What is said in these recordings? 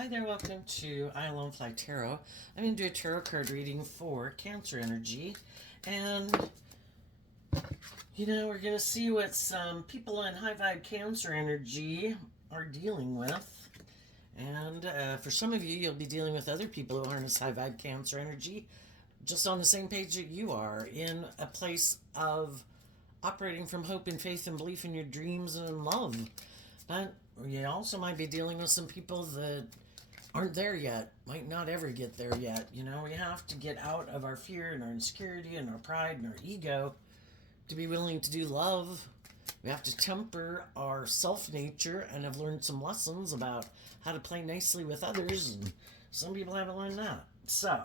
Hi there, welcome to I Alone Fly Tarot. I'm going to do a tarot card reading for Cancer energy. And, we're going to see what some people in high vibe Cancer energy are dealing with. And for some of you, you'll be dealing with other people who harness high vibe Cancer energy just on the same page that you are, in a place of operating from hope and faith and belief in your dreams and in love. But you also might be dealing with some people that aren't there yet, might not ever get there yet. We have to get out of our fear and our insecurity and our pride and our ego to be willing to do love. We have to temper our self nature and have learned some lessons about how to play nicely with others, and some people haven't learned that. So,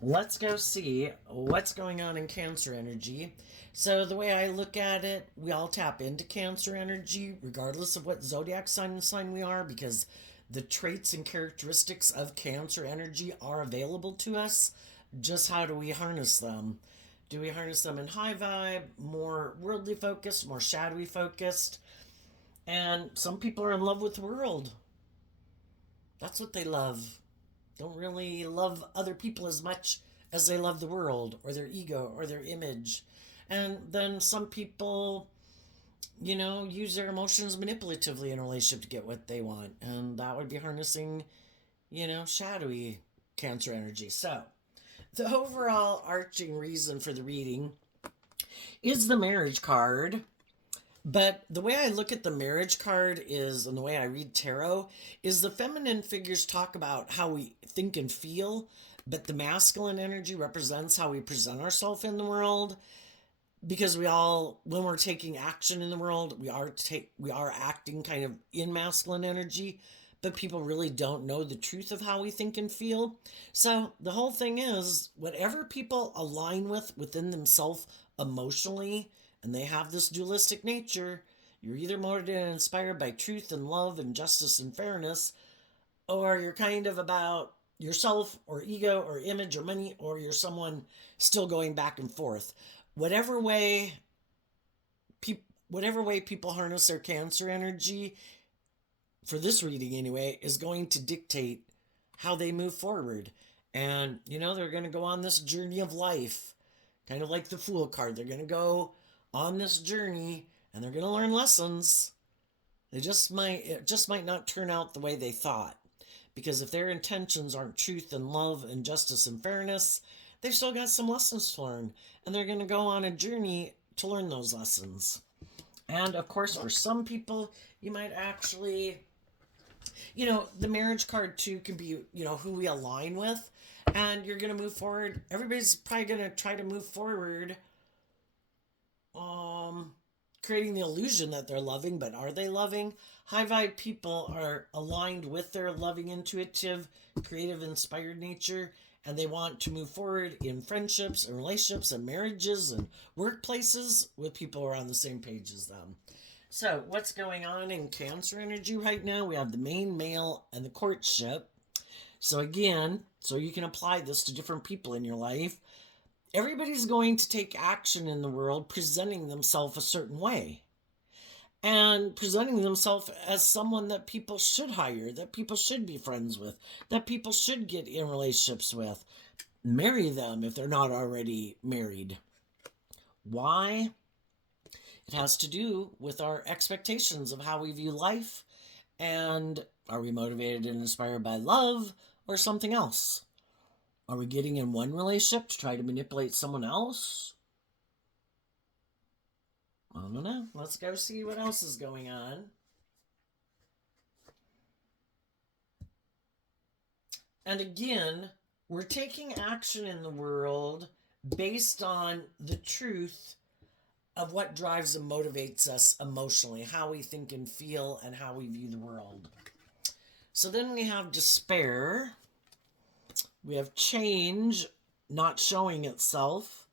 let's go see what's going on in Cancer energy. So, the way I look at it, we all tap into Cancer energy, regardless of what zodiac sign we are, because the traits and characteristics of Cancer energy are available to us. Just how do we harness them? Do we harness them in high vibe, more worldly focused, more shadowy focused? And some people are in love with the world. That's what they love. Don't really love other people as much as they love the world or their ego or their image. And then some people, use their emotions manipulatively in a relationship to get what they want. And that would be harnessing, shadowy Cancer energy. So, the overall arching reason for the reading is the marriage card. But the way I look at the marriage card is, and the way I read tarot, is the feminine figures talk about how we think and feel, but the masculine energy represents how we present ourselves in the world. Because we all, when we're taking action in the world, we are acting kind of in masculine energy, but people really don't know the truth of how we think and feel. So the whole thing is, whatever people align with within themselves emotionally, and they have this dualistic nature, you're either motivated and inspired by truth and love and justice and fairness, or you're kind of about yourself or ego or image or money, or you're someone still going back and forth. Whatever way people harness their Cancer energy, for this reading anyway, is going to dictate how they move forward. And they're going to go on this journey of life, kind of like the Fool card. They're going to go on this journey and they're going to learn lessons. It just might not turn out the way they thought, because if their intentions aren't truth and love and justice and fairness, they've still got some lessons to learn, and they're going to go on a journey to learn those lessons. And of course, for some people, you might actually, the marriage card too can be, who we align with, and you're going to move forward. Everybody's probably going to try to move forward, creating the illusion that they're loving, but are they loving? High vibe people are aligned with their loving, intuitive, creative, inspired nature, and they want to move forward in friendships and relationships and marriages and workplaces with people who are on the same page as them. So, what's going on in Cancer energy right now? We have the main male and the courtship. So, again, so you can apply this to different people in your life. Everybody's going to take action in the world presenting themselves a certain way, and presenting themselves as someone that people should hire, that people should be friends with, that people should get in relationships with, marry them if they're not already married. Why? It has to do with our expectations of how we view life, and are we motivated and inspired by love or something else? Are we getting in one relationship to try to manipulate someone else? I don't know. Let's go see what else is going on. And again, we're taking action in the world based on the truth of what drives and motivates us emotionally, how we think and feel, and how we view the world. So then we have despair. We have change not showing itself.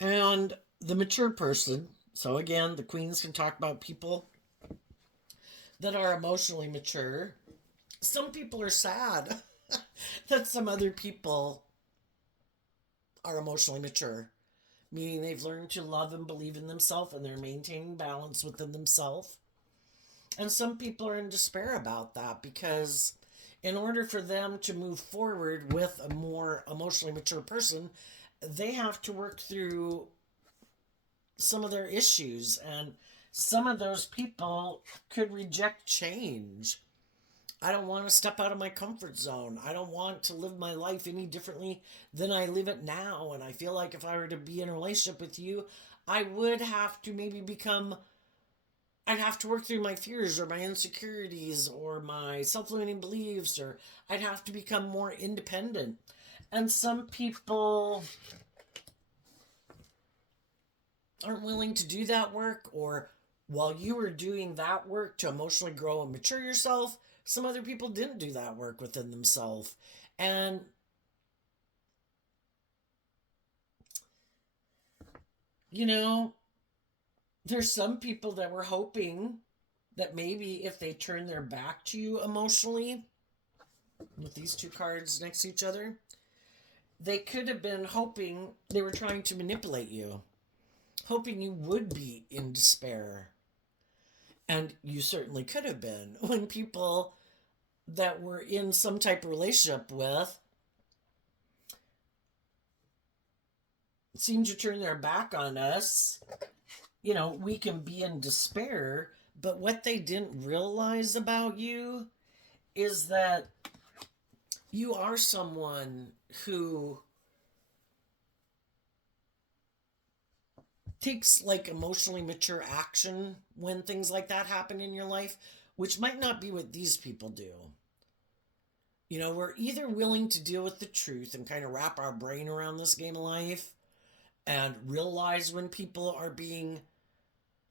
And the mature person. So again, the queens can talk about people that are emotionally mature. Some people are sad that some other people are emotionally mature, meaning they've learned to love and believe in themselves and they're maintaining balance within themselves. And some people are in despair about that because in order for them to move forward with a more emotionally mature person, they have to work through some of their issues. And some of those people could reject change. I don't want to step out of my comfort zone. I don't want to live my life any differently than I live it now. And I feel like if I were to be in a relationship with you, I would have to maybe become, I'd have to work through my fears or my insecurities or my self limiting beliefs, or I'd have to become more independent. And some people aren't willing to do that work, or while you were doing that work to emotionally grow and mature yourself, some other people didn't do that work within themselves. And, you know, there's some people that were hoping that maybe if they turn their back to you emotionally, with these two cards next to each other, they could have been hoping, they were trying to manipulate you, hoping you would be in despair. And you certainly could have been when people that we're in some type of relationship with seem to turn their back on us. You know, we can be in despair, but what they didn't realize about you is that you are someone who takes like emotionally mature action when things like that happen in your life, which might not be what these people do. You know, we're either willing to deal with the truth and kind of wrap our brain around this game of life and realize when people are being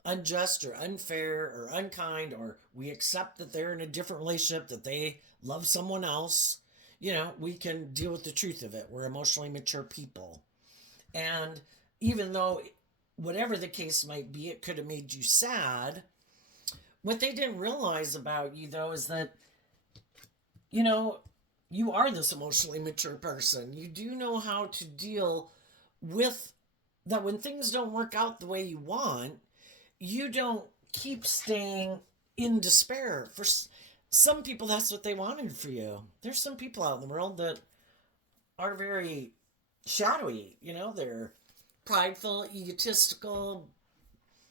unjust or unfair or unkind, or we accept that they're in a different relationship, that they love someone else. You know, we can deal with the truth of it. We're emotionally mature people. And even though, whatever the case might be, it could have made you sad, what they didn't realize about you, though, is that, you know, you are this emotionally mature person. You do know how to deal with that when things don't work out the way you want. You don't keep staying in despair. For some people, that's what they wanted for you. There's some people out in the world that are very shadowy. You know, they're prideful, egotistical.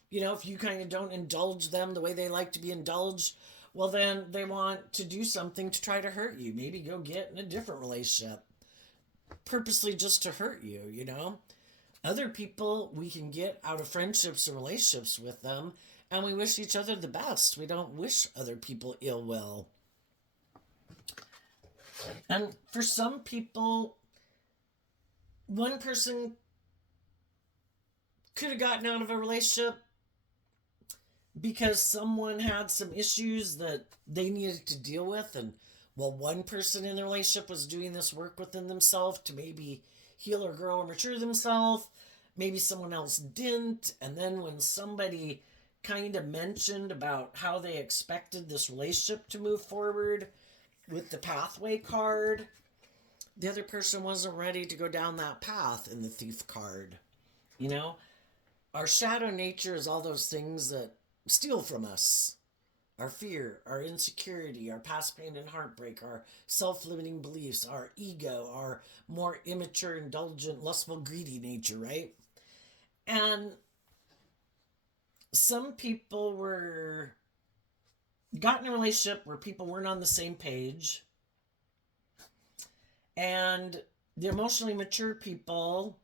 You know, if you kind of don't indulge them the way they like to be indulged, well, then they want to do something to try to hurt you. Maybe go get in a different relationship, purposely just to hurt you, you know? Other people, we can get out of friendships and relationships with them, and we wish each other the best. We don't wish other people ill will. And for some people, one person could have gotten out of a relationship because someone had some issues that they needed to deal with. And while one person in the relationship was doing this work within themselves to maybe heal or grow or mature themselves, maybe someone else didn't. And then when somebody kind of mentioned about how they expected this relationship to move forward with the pathway card, the other person wasn't ready to go down that path in the thief card. You know, our shadow nature is all those things that steal from us. Our fear, our insecurity, our past pain and heartbreak, our self-limiting beliefs, our ego, our more immature, indulgent, lustful, greedy nature, right? And some people got in a relationship where people weren't on the same page. And the emotionally mature people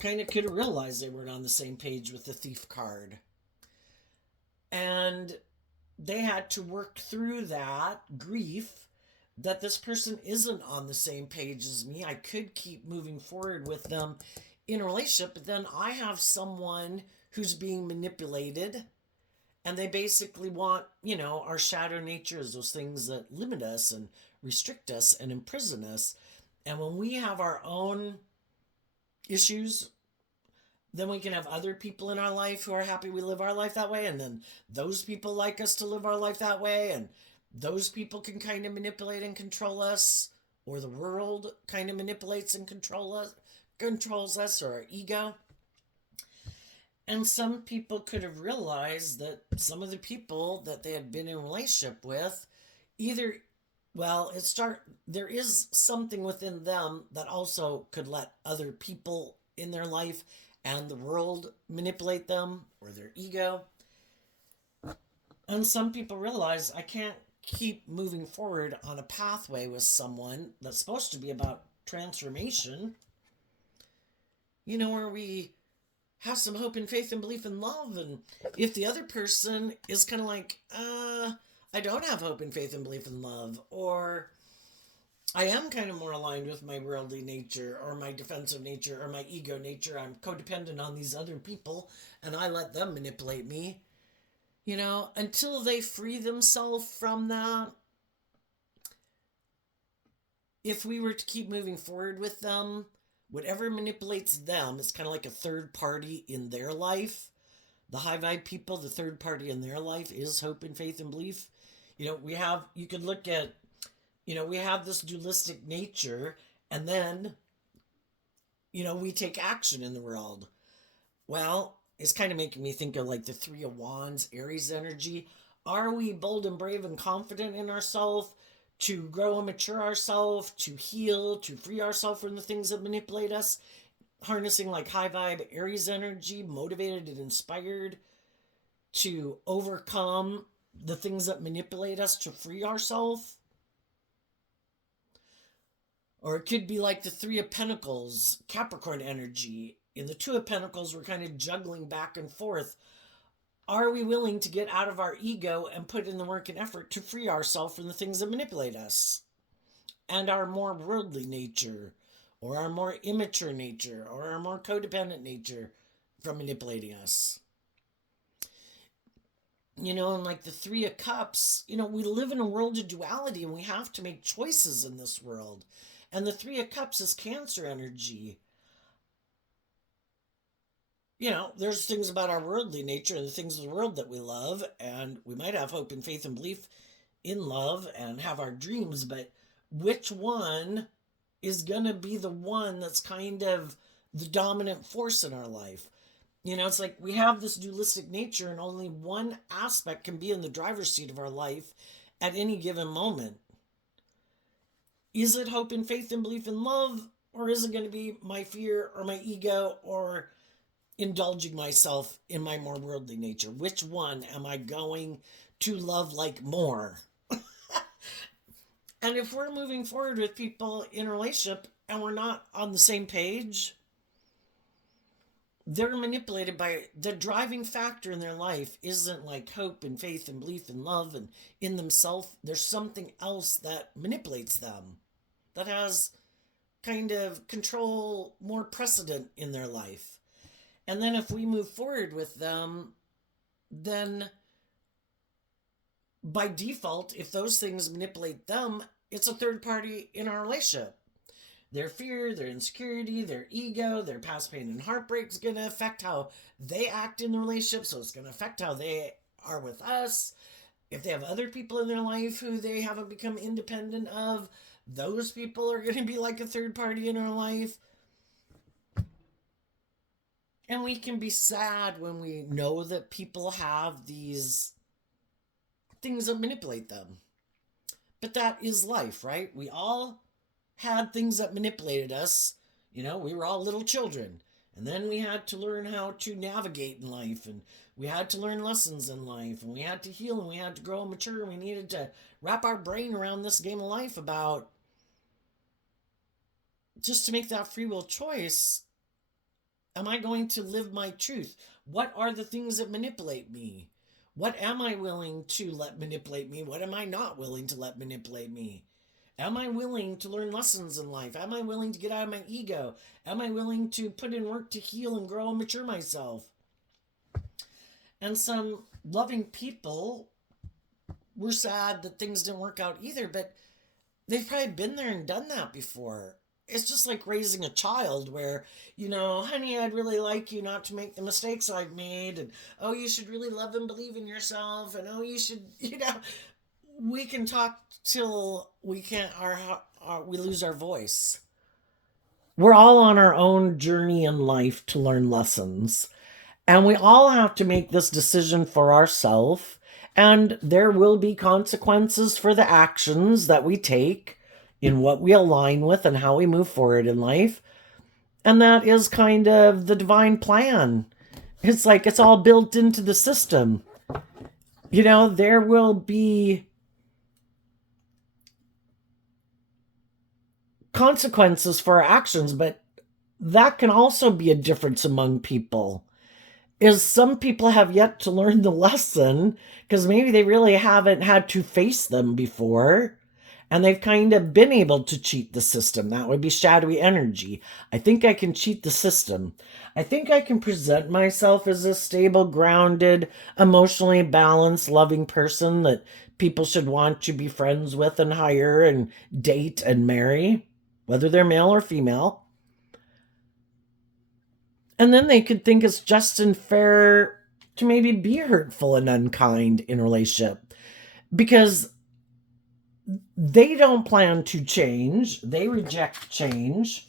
kind of could have realized they weren't on the same page with the thief card. And they had to work through that grief that this person isn't on the same page as me. I could keep moving forward with them in a relationship, but then I have someone who's being manipulated, and they basically want, you know, our shadow nature is those things that limit us and restrict us and imprison us. And when we have our own issues, then we can have other people in our life who are happy we live our life that way, and then those people like us to live our life that way, and those people can kind of manipulate and control us, or the world kind of manipulates and controls us, or our ego. And some people could have realized that some of the people that they had been in a relationship with either Well, there is something within them that also could let other people in their life and the world manipulate them or their ego. And some people realize I can't keep moving forward on a pathway with someone that's supposed to be about transformation, where we have some hope and faith and belief and love. And if the other person is kind of like, I don't have hope and faith and belief and love, or I am kind of more aligned with my worldly nature or my defensive nature or my ego nature, I'm codependent on these other people and I let them manipulate me, until they free themselves from that. If we were to keep moving forward with them, whatever manipulates them is kind of like a third party in their life. The high vibe people, the third party in their life is hope and faith and belief. You could look at, we have this dualistic nature, and then, we take action in the world. Well, it's kind of making me think of like the Three of Wands, Aries energy. Are we bold and brave and confident in ourselves to grow and mature ourselves, to heal, to free ourselves from the things that manipulate us? Harnessing like high vibe Aries energy, motivated and inspired to overcome the things that manipulate us to free ourselves. Or it could be like the Three of Pentacles, Capricorn energy. In the Two of Pentacles, we're kind of juggling back and forth. Are we willing to get out of our ego and put in the work and effort to free ourselves from the things that manipulate us? And our more worldly nature, or our more immature nature, or our more codependent nature from manipulating us. And like the Three of Cups, we live in a world of duality and we have to make choices in this world. And the Three of Cups is Cancer energy. There's things about our worldly nature and the things of the world that we love, and we might have hope and faith and belief in love and have our dreams, but which one is going to be the one that's kind of the dominant force in our life? It's like we have this dualistic nature, and only one aspect can be in the driver's seat of our life at any given moment. Is it hope and faith and belief in love, or is it going to be my fear or my ego or indulging myself in my more worldly nature? Which one am I going to love like more? And if we're moving forward with people in a relationship and we're not on the same page, they're manipulated by the driving factor in their life isn't like hope and faith and belief and love and in themselves. There's something else that manipulates them, that has kind of control, more precedent in their life. And then if we move forward with them, then by default, if those things manipulate them, it's a third party in our relationship. Their fear, their insecurity, their ego, their past pain and heartbreak is going to affect how they act in the relationship. So it's going to affect how they are with us. If they have other people in their life who they haven't become independent of, those people are going to be like a third party in our life. And we can be sad when we know that people have these things that manipulate them. But that is life, right? We all had things that manipulated us. We were all little children. And then we had to learn how to navigate in life. And we had to learn lessons in life. And we had to heal and we had to grow and mature. And we needed to wrap our brain around this game of life about just to make that free will choice. Am I going to live my truth? What are the things that manipulate me? What am I willing to let manipulate me? What am I not willing to let manipulate me? Am I willing to learn lessons in life? Am I willing to get out of my ego? Am I willing to put in work to heal and grow and mature myself? And some loving people were sad that things didn't work out either, but they've probably been there and done that before. It's just like raising a child where, honey, I'd really like you not to make the mistakes I've made. And, oh, you should really love and believe in yourself. And, oh, you should, we can talk till we can't, we lose our voice. We're all on our own journey in life to learn lessons. And we all have to make this decision for ourselves. And there will be consequences for the actions that we take in what we align with and how we move forward in life. And that is kind of the divine plan. It's like it's all built into the system. You know, there will be consequences for our actions, but that can also be a difference among people. Is some people have yet to learn the lesson because maybe they really haven't had to face them before, and they've kind of been able to cheat the system. That would be shadowy energy. I think I can cheat the system. I think I can present myself as a stable, grounded, emotionally balanced, loving person that people should want to be friends with and hire and date and marry, whether they're male or female. And then they could think it's just and fair to maybe be hurtful and unkind in a relationship because they don't plan to change. They reject change.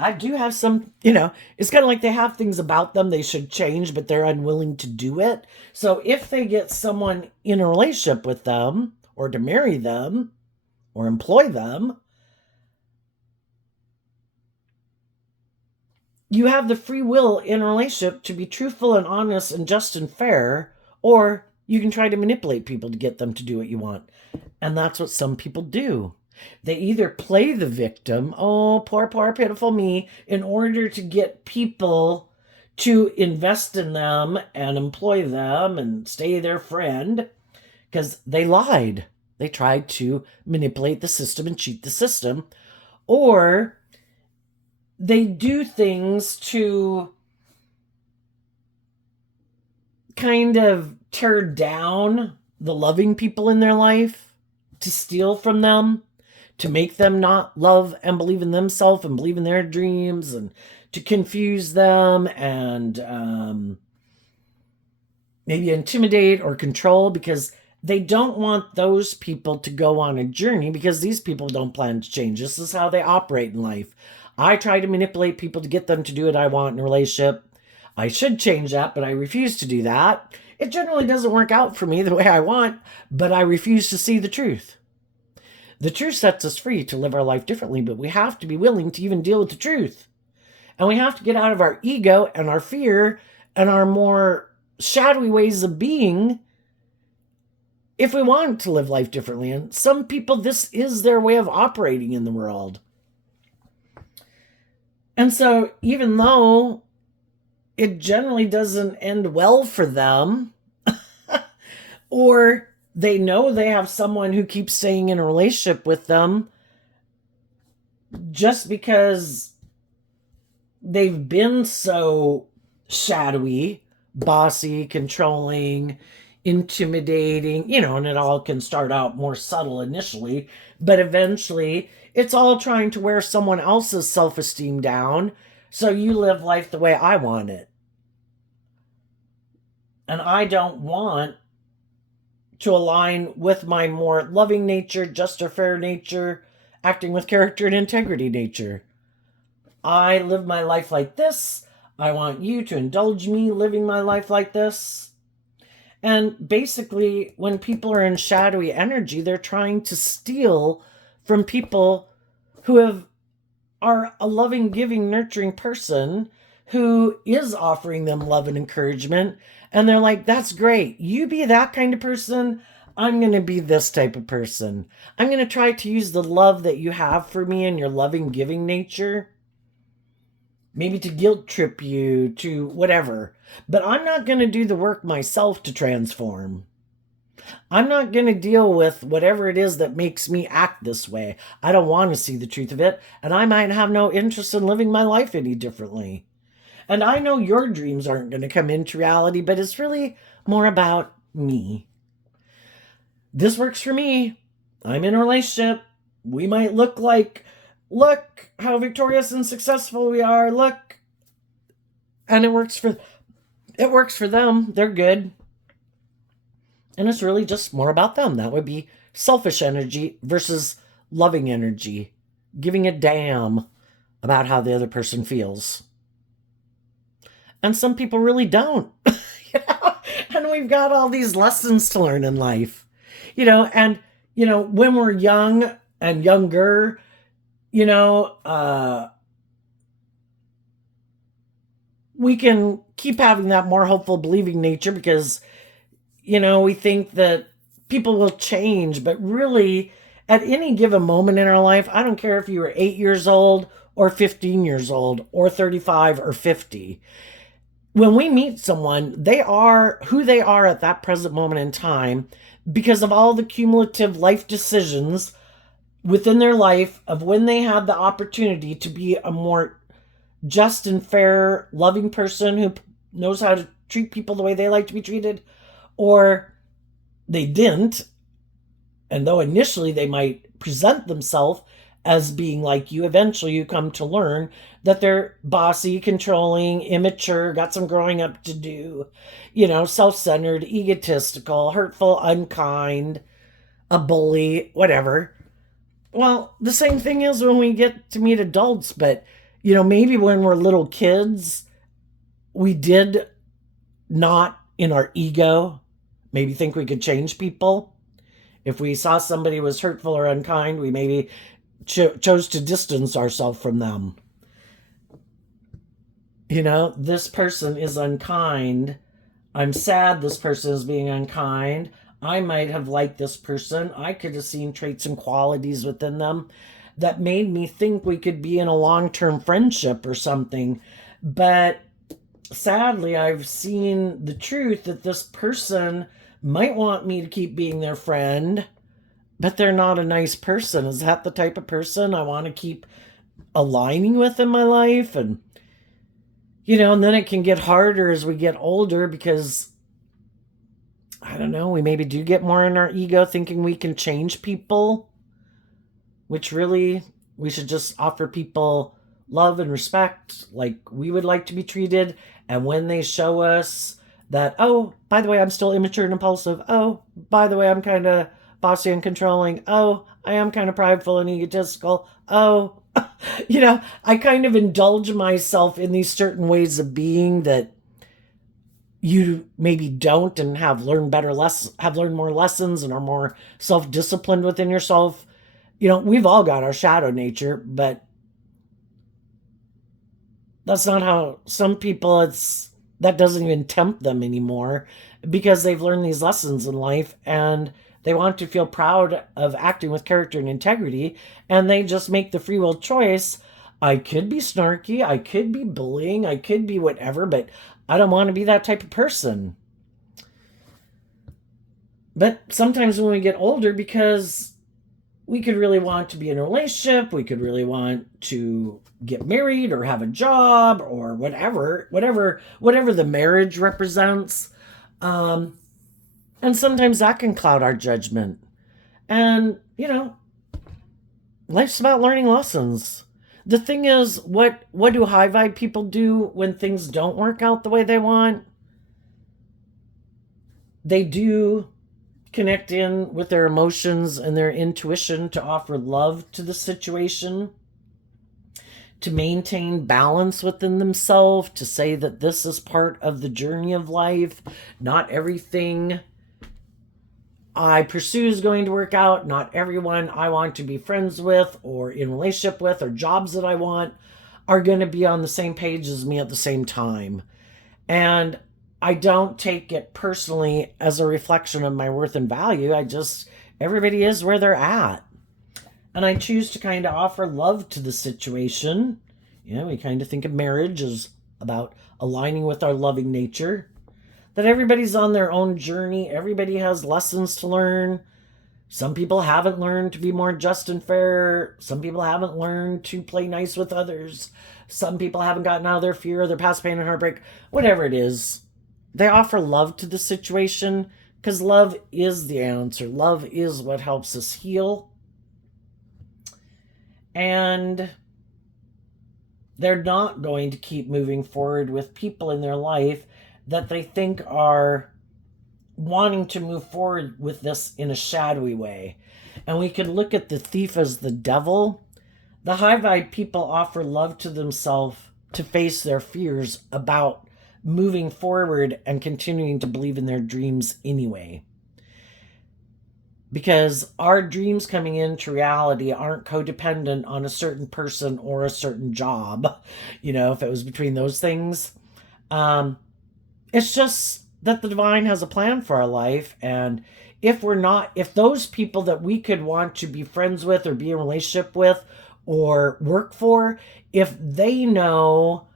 I do have some, it's kind of like they have things about them they should change, but they're unwilling to do it. So if they get someone in a relationship with them or to marry them or employ them, you have the free will in a relationship to be truthful and honest and just and fair, or you can try to manipulate people to get them to do what you want. And that's what some people do. They either play the victim, oh, poor, pitiful me, in order to get people to invest in them and employ them and stay their friend, because they lied. They tried to manipulate the system and cheat the system. Or they do things to kind of tear down the loving people in their life, to steal from them, to make them not love and believe in themselves and believe in their dreams, and to confuse them and maybe intimidate or control, because they don't want those people to go on a journey, because these people don't plan to change. This is how they operate in life. I try to manipulate people to get them to do what I want in a relationship. I should change that, but I refuse to do that. It generally doesn't work out for me the way I want, but I refuse to see the truth. The truth sets us free to live our life differently, but we have to be willing to even deal with the truth. And we have to get out of our ego and our fear and our more shadowy ways of being if we want to live life differently. And some people, this is their way of operating in the world. And so even though it generally doesn't end well for them, or they know they have someone who keeps staying in a relationship with them just because they've been so shadowy, bossy, controlling, intimidating, and it all can start out more subtle initially, but eventually it's all trying to wear someone else's self-esteem down so you live life the way I want it. And I don't want to align with my more loving nature, just or fair nature, acting with character and integrity nature. I live my life like this. I want you to indulge me living my life like this. And basically, when people are in shadowy energy, they're trying to steal from people who are a loving, giving, nurturing person who is offering them love and encouragement. And they're like, that's great. You be that kind of person. I'm going to be this type of person. I'm going to try to use the love that you have for me and your loving, giving nature, maybe to guilt trip you to whatever. But I'm not going to do the work myself to transform. I'm not going to deal with whatever it is that makes me act this way. I don't want to see the truth of it, and I might have no interest in living my life any differently. And I know your dreams aren't going to come into reality, but it's really more about me. This works for me. I'm in a relationship. We might look how victorious and successful we are. Look. And it works for them. They're good. And it's really just more about them. That would be selfish energy versus loving energy, giving a damn about how the other person feels. and some people really don't. You know? And we've got all these lessons to learn in life, and when we're young and younger, you know, uh, we can keep having that more hopeful, believing nature because, we think that people will change. But really, at any given moment in our life, I don't care if you were 8 years old or 15 years old or 35 or 50. When we meet someone, they are who they are at that present moment in time because of all the cumulative life decisions within their life of when they had the opportunity to be a more just and fair, loving person who knows how to treat people the way they like to be treated, or they didn't. And though initially they might present themselves as being like you, eventually you come to learn that they're bossy, controlling, immature, got some growing up to do, self centered, egotistical, hurtful, unkind, a bully, whatever. Well, the same thing is when we get to meet adults, but maybe when we're little kids, we did not in our ego maybe think we could change people. If we saw somebody was hurtful or unkind, we maybe chose to distance ourselves from them. This person is unkind. I'm sad this person is being unkind. I might have liked this person. I could have seen traits and qualities within them that made me think we could be in a long-term friendship or something. But sadly, I've seen the truth that this person might want me to keep being their friend, but they're not a nice person. Is that the type of person I want to keep aligning with in my life? And, and then it can get harder as we get older because, I don't know, we maybe do get more in our ego thinking we can change people, which really we should just offer people love and respect like we would like to be treated. And when they show us that, oh, by the way, I'm still immature and impulsive. Oh, by the way, I'm kind of bossy and controlling. Oh, I am kind of prideful and egotistical. Oh, I kind of indulge myself in these certain ways of being that you maybe don't and have learned more lessons and are more self-disciplined within yourself. We've all got our shadow nature, but that's not how some people, that doesn't even tempt them anymore because they've learned these lessons in life and they want to feel proud of acting with character and integrity, and they just make the free will choice. I could be snarky, I could be bullying, I could be whatever, but I don't want to be that type of person. But sometimes when we get older, because we could really want to be in a relationship, we could really want to get married or have a job or whatever the marriage represents. And sometimes that can cloud our judgment. And, life's about learning lessons. The thing is, what do high vibe people do when things don't work out the way they want? They do connect in with their emotions and their intuition to offer love to the situation, to maintain balance within themselves, to say that this is part of the journey of life. Not everything I pursue is going to work out. Not everyone I want to be friends with or in relationship with or jobs that I want are going to be on the same page as me at the same time. And I don't take it personally as a reflection of my worth and value. Everybody is where they're at. And I choose to kind of offer love to the situation. We kind of think of marriage as about aligning with our loving nature. That everybody's on their own journey. Everybody has lessons to learn. Some people haven't learned to be more just and fair. Some people haven't learned to play nice with others. Some people haven't gotten out of their fear, their past pain and heartbreak. Whatever it is, they offer love to the situation because love is the answer. Love is what helps us heal. And they're not going to keep moving forward with people in their life that they think are wanting to move forward with this in a shadowy way. And we can look at the thief as the devil. The high vibe people offer love to themselves to face their fears about moving forward and continuing to believe in their dreams anyway. Because our dreams coming into reality aren't codependent on a certain person or a certain job. If it was between those things. It's just that the divine has a plan for our life. And if those people that we could want to be friends with or be in a relationship with or work for, if they know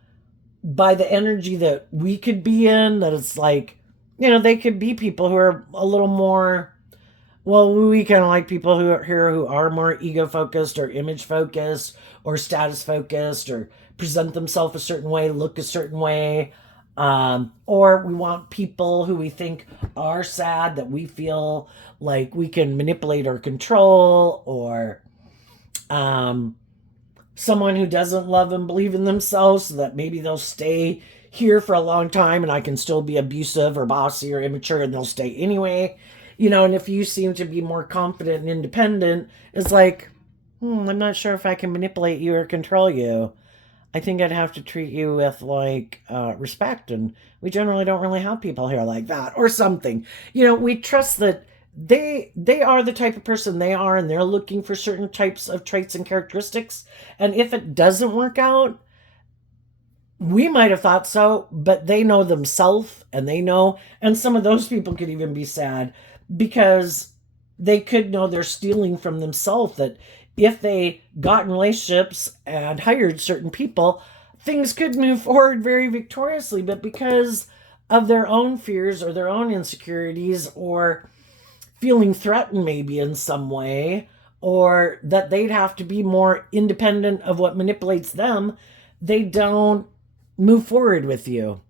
by the energy that we could be in, that it's like, they could be people who are a little more, well, we kind of like people who are more ego focused or image focused or status focused or present themselves a certain way, look a certain way. Or we want people who we think are sad that we feel like we can manipulate or control, or someone who doesn't love and believe in themselves, so that maybe they'll stay here for a long time and I can still be abusive or bossy or immature and they'll stay anyway. And if you seem to be more confident and independent, it's like, I'm not sure if I can manipulate you or control you. I think I'd have to treat you with respect, and we generally don't really have people here like that, or something. We trust that they are the type of person they are, and they're looking for certain types of traits and characteristics. And if it doesn't work out, we might have thought so, but they know themselves, and they know, and some of those people could even be sad because they could know they're stealing from themselves, that if they got in relationships and hired certain people, things could move forward very victoriously. But because of their own fears or their own insecurities, or feeling threatened maybe in some way, or that they'd have to be more independent of what manipulates them, they don't move forward with you.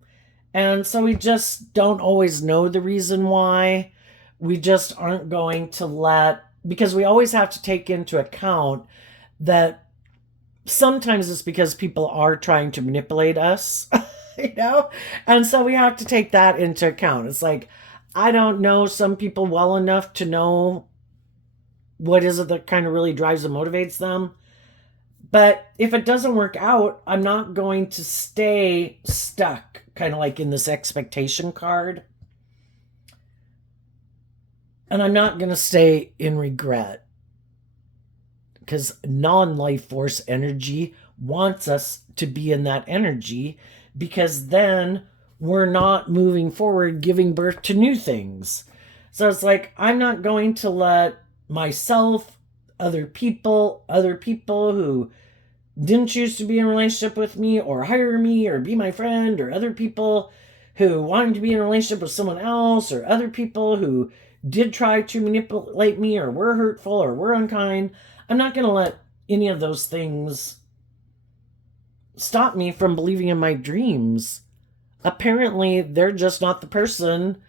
And so we just don't always know the reason why. We just aren't going to because we always have to take into account that sometimes it's because people are trying to manipulate us, And so we have to take that into account. It's like, I don't know some people well enough to know what is it that kind of really drives and motivates them. But if it doesn't work out, I'm not going to stay stuck, kind of like in this expectation card. And I'm not going to stay in regret, because non-life force energy wants us to be in that energy, because then we're not moving forward, giving birth to new things. So it's like, I'm not going to let myself, other people who didn't choose to be in a relationship with me or hire me or be my friend, or other people who wanted to be in a relationship with someone else, or other people who did try to manipulate me or were hurtful or were unkind. I'm not going to let any of those things stop me from believing in my dreams. Apparently, they're just not the person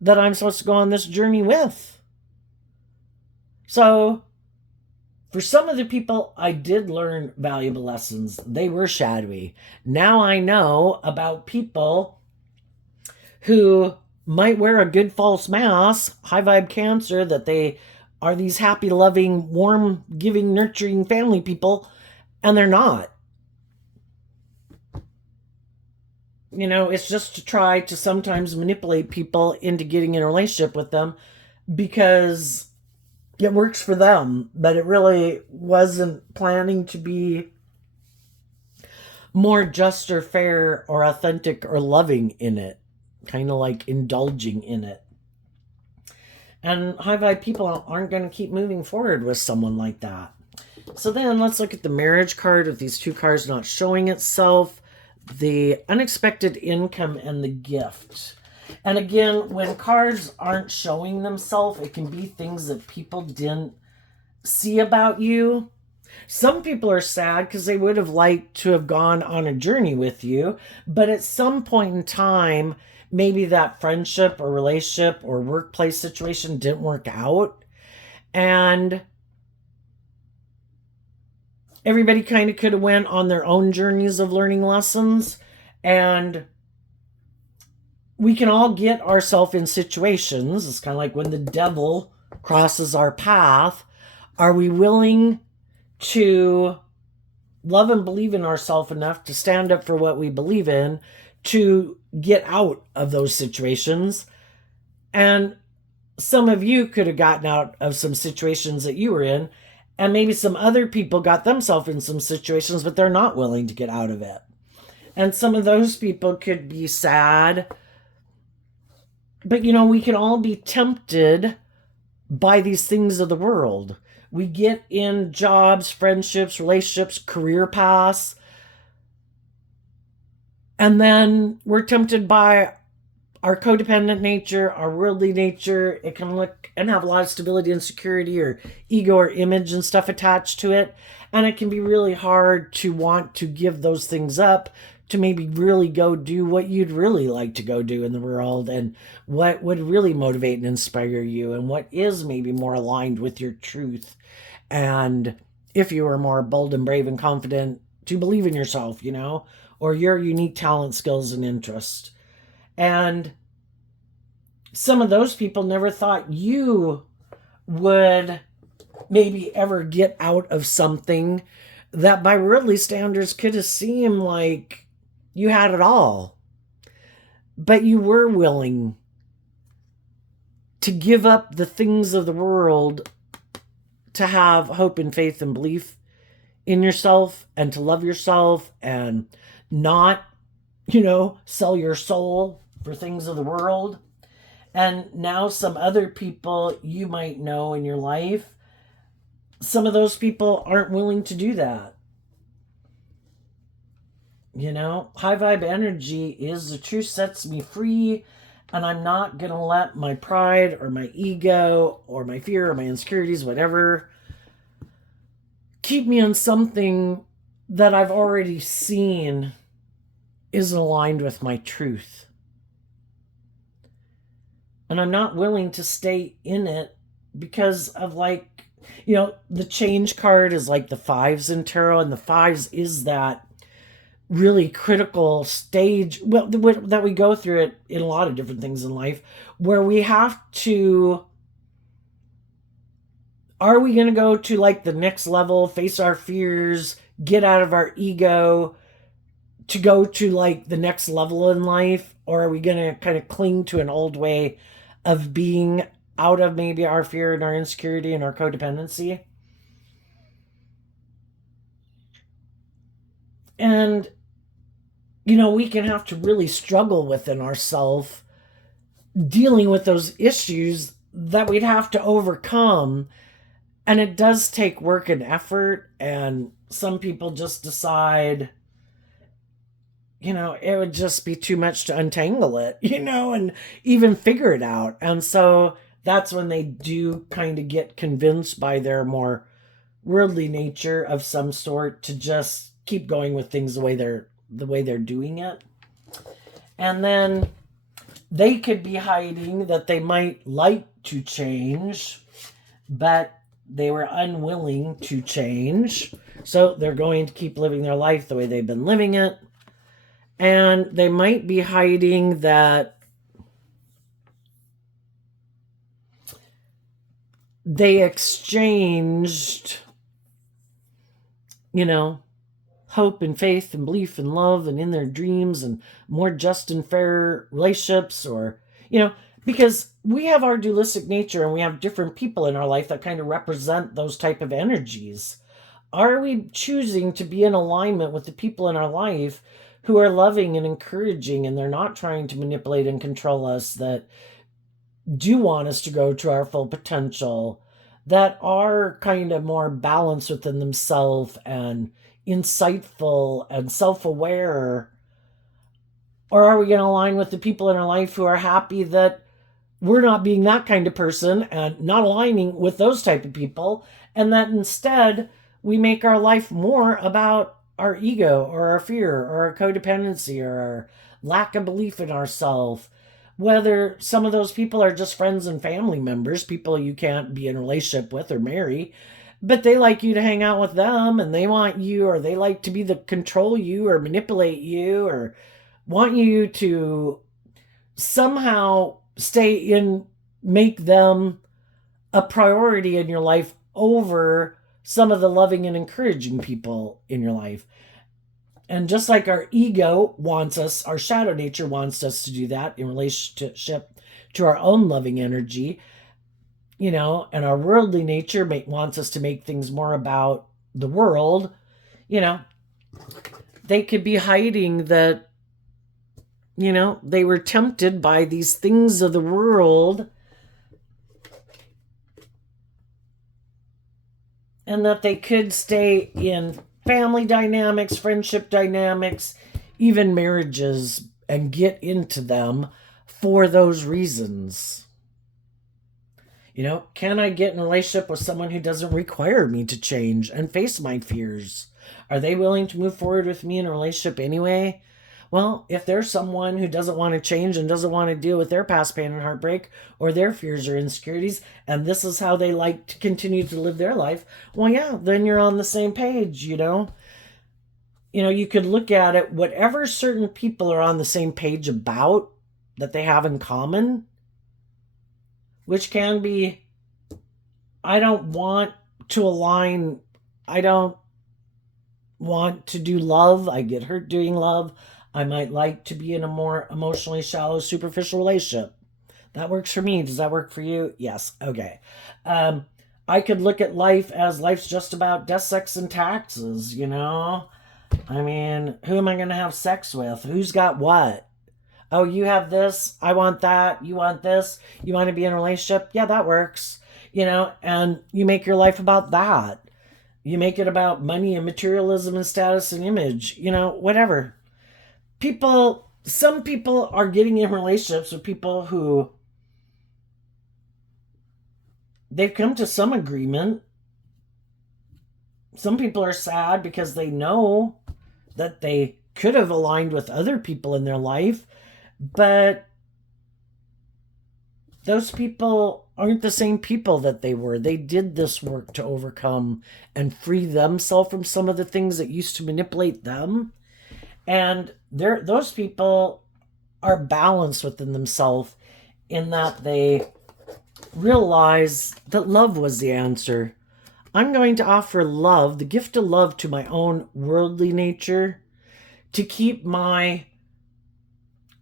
that I'm supposed to go on this journey with. So, for some of the people, I did learn valuable lessons. They were shadowy. Now I know about people who might wear a good false mask, high vibe Cancer, that they are these happy, loving, warm, giving, nurturing family people, and they're not. It's just to try to sometimes manipulate people into getting in a relationship with them because it works for them, but it really wasn't planning to be more just or fair or authentic or loving in it. Kind of like indulging in it. And high vibe people aren't going to keep moving forward with someone like that. So then let's look at the marriage card with these two cards not showing itself. The unexpected income and the gift. And again, when cards aren't showing themselves, it can be things that people didn't see about you. Some people are sad because they would have liked to have gone on a journey with you, but at some point in time, maybe that friendship or relationship or workplace situation didn't work out. And everybody kind of could have went on their own journeys of learning lessons. And we can all get ourselves in situations. It's kind of like when the devil crosses our path. Are we willing to love and believe in ourselves enough to stand up for what we believe in, to get out of those situations. And some of you could have gotten out of some situations that you were in, and maybe some other people got themselves in some situations, but they're not willing to get out of it. And some of those people could be sad. But we can all be tempted by these things of the world. We get in jobs, friendships, relationships, career paths, and then we're tempted by our codependent nature, our worldly nature. It can look and have a lot of stability and security or ego or image and stuff attached to it. And it can be really hard to want to give those things up to maybe really go do what you'd really like to go do in the world, and what would really motivate and inspire you, and what is maybe more aligned with your truth. And if you are more bold and brave and confident to believe in yourself, or your unique talent, skills, and interest. And some of those people never thought you would maybe ever get out of something that by worldly standards could have seemed like you had it all. But you were willing to give up the things of the world to have hope and faith and belief in yourself, and to love yourself, and not, sell your soul for things of the world. And now some other people you might know in your life, some of those people aren't willing to do that. High vibe energy is the truth sets me free, and I'm not going to let my pride or my ego or my fear or my insecurities, whatever, keep me on something that I've already seen isn't aligned with my truth. And I'm not willing to stay in it because of the change card is like the 5s in tarot, and the 5s is that really critical stage that we go through it in a lot of different things in life, where we have to, are we going to go to the next level, face our fears, get out of our ego to go to the next level in life? Or are we going to kind of cling to an old way of being out of maybe our fear and our insecurity and our codependency? And we can have to really struggle within ourselves dealing with those issues that we'd have to overcome. And it does take work and effort. And some people just decide, it would just be too much to untangle it, and even figure it out. And so that's when they do kind of get convinced by their more worldly nature of some sort to just keep going with things the way they're doing it. And then they could be hiding that they might like to change, but they were unwilling to change. So they're going to keep living their life the way they've been living it. And they might be hiding that they exchanged, hope and faith and belief and love and in their dreams and more just and fair relationships, or, because we have our dualistic nature and we have different people in our life that kind of represent those type of energies. Are we choosing to be in alignment with the people in our life who are loving and encouraging, and they're not trying to manipulate and control us, that do want us to go to our full potential, that are kind of more balanced within themselves and insightful and self-aware? Or are we going to align with the people in our life who are happy that we're not being that kind of person and not aligning with those type of people, and that instead we make our life more about our ego or our fear or our codependency or our lack of belief in ourselves? Whether some of those people are just friends and family members, people you can't be in a relationship with or marry, but they like you to hang out with them, and they want you, or they like to be the control you or manipulate you, or want you to somehow make them a priority in your life over some of the loving and encouraging people in your life. And just like our ego wants us, our shadow nature wants us to do that in relationship to our own loving energy, and our worldly nature wants us to make things more about the world, they could be hiding that, they were tempted by these things of the world, and that they could stay in family dynamics, friendship dynamics, even marriages, and get into them for those reasons. Can I get in a relationship with someone who doesn't require me to change and face my fears? Are they willing to move forward with me in a relationship anyway? Well, if there's someone who doesn't want to change and doesn't want to deal with their past pain and heartbreak or their fears or insecurities, and this is how they like to continue to live their life, well, yeah, then you're on the same page, You could look at it, whatever certain people are on the same page about that they have in common, which can be, I don't want to align, I don't want to do love, I get hurt doing love, I might like to be in a more emotionally shallow, superficial relationship. That works for me. Does that work for you? Yes. Okay. I could look at life as life's just about death, sex, and taxes, I mean, who am I going to have sex with? Who's got what? Oh, you have this. I want that. You want this. You want to be in a relationship? Yeah, that works. And you make your life about that. You make it about money and materialism and status and image, whatever. Some people are getting in relationships with people who they've come to some agreement. Some people are sad because they know that they could have aligned with other people in their life, but those people aren't the same people that they were. They did this work to overcome and free themselves from some of the things that used to manipulate them. And those people are balanced within themselves in that they realize that love was the answer. I'm going to offer love, the gift of love, to my own worldly nature to keep my,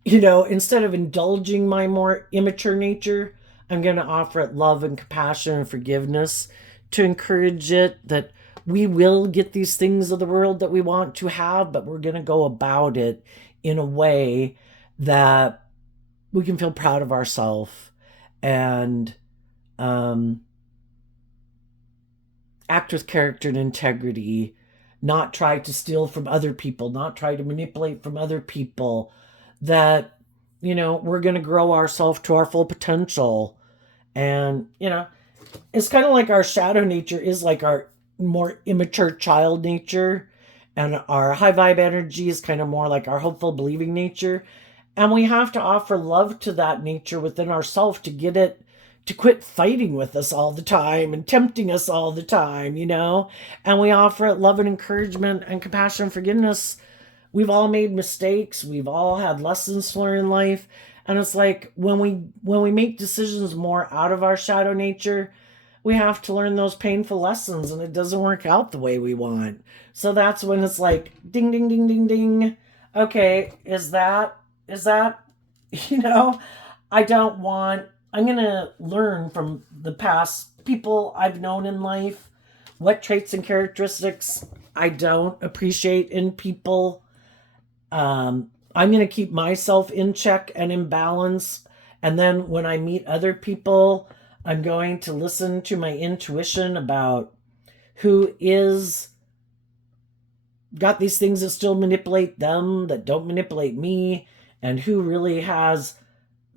instead of indulging my more immature nature, I'm going to offer it love and compassion and forgiveness to encourage it that we will get these things of the world that we want to have, but we're going to go about it in a way that we can feel proud of ourselves and act with character and integrity, not try to steal from other people, not try to manipulate from other people, that, we're going to grow ourselves to our full potential. And, it's kind of like our shadow nature is like our more immature child nature, and our high vibe energy is kind of more like our hopeful, believing nature. And we have to offer love to that nature within ourselves to get it to quit fighting with us all the time and tempting us all the time, And we offer it love and encouragement and compassion and forgiveness. We've all made mistakes. We've all had lessons to learn in life. And it's like when we make decisions more out of our shadow nature, we have to learn those painful lessons, and it doesn't work out the way we want. So that's when it's like ding ding ding ding ding. Okay, is that I don't want, I'm going to learn from the past people I've known in life what traits and characteristics I don't appreciate in people. I'm going to keep myself in check and in balance. And then when I meet other people, I'm going to listen to my intuition about who is got these things that still manipulate them, that don't manipulate me, and who really has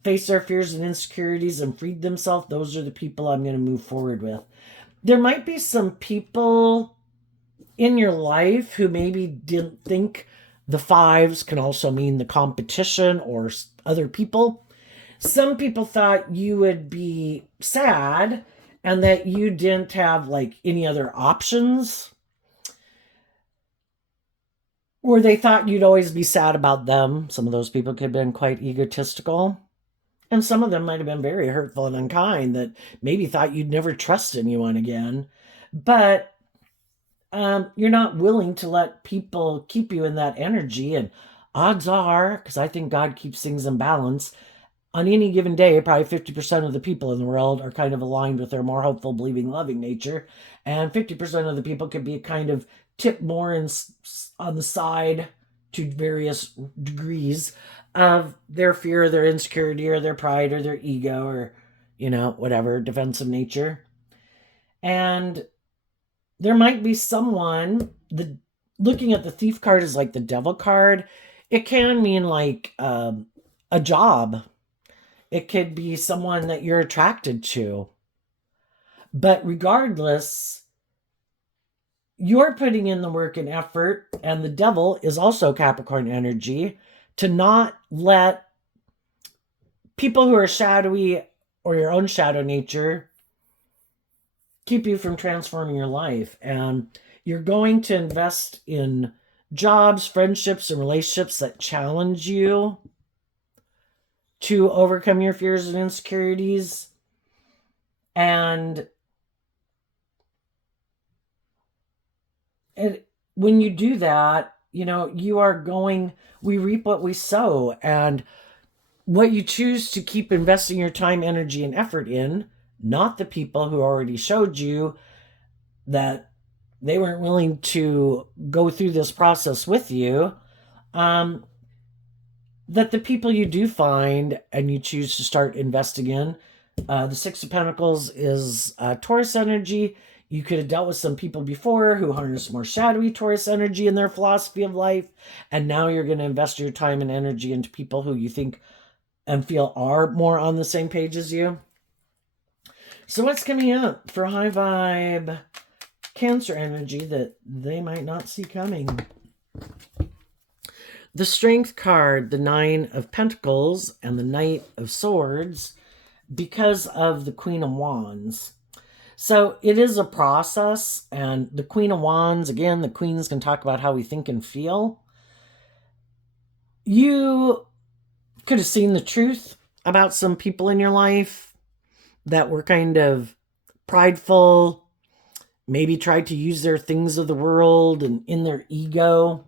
faced their fears and insecurities and freed themselves. Those are the people I'm going to move forward with. There might be some people in your life who maybe didn't think the fives can also mean the competition or other people. Some people thought you would be sad and that you didn't have like any other options, or they thought you'd always be sad about them. Some of those people could have been quite egotistical. And some of them might have been very hurtful and unkind that maybe thought you'd never trust anyone again. But you're not willing to let people keep you in that energy. And odds are, because I think God keeps things in balance, on any given day, probably 50% of the people in the world are kind of aligned with their more hopeful, believing, loving nature. And 50% of the people could be kind of tipped more on the side to various degrees of their fear, their insecurity, or their pride, or their ego, or, whatever, defensive nature. And there might be someone, looking at the thief card is like the devil card. It can mean like a job. It could be someone that you're attracted to. But regardless, you're putting in the work and effort, and the devil is also Capricorn energy, to not let people who are shadowy or your own shadow nature keep you from transforming your life. And you're going to invest in jobs, friendships, and relationships that challenge you to overcome your fears and insecurities. And when you do that, we reap what we sow. And what you choose to keep investing your time, energy, and effort in, not the people who already showed you that they weren't willing to go through this process with you, that the people you do find and you choose to start investing in, the Six of Pentacles is Taurus energy. You could have dealt with some people before who harness more shadowy Taurus energy in their philosophy of life, and now you're going to invest your time and energy into people who you think and feel are more on the same page as you. So what's coming up for high vibe Cancer energy that they might not see coming? The Strength card, the Nine of Pentacles, and the Knight of Swords, because of the Queen of Wands. So it is a process, and the Queen of Wands, again, the queens can talk about how we think and feel. You could have seen the truth about some people in your life that were kind of prideful, maybe tried to use their things of the world and in their ego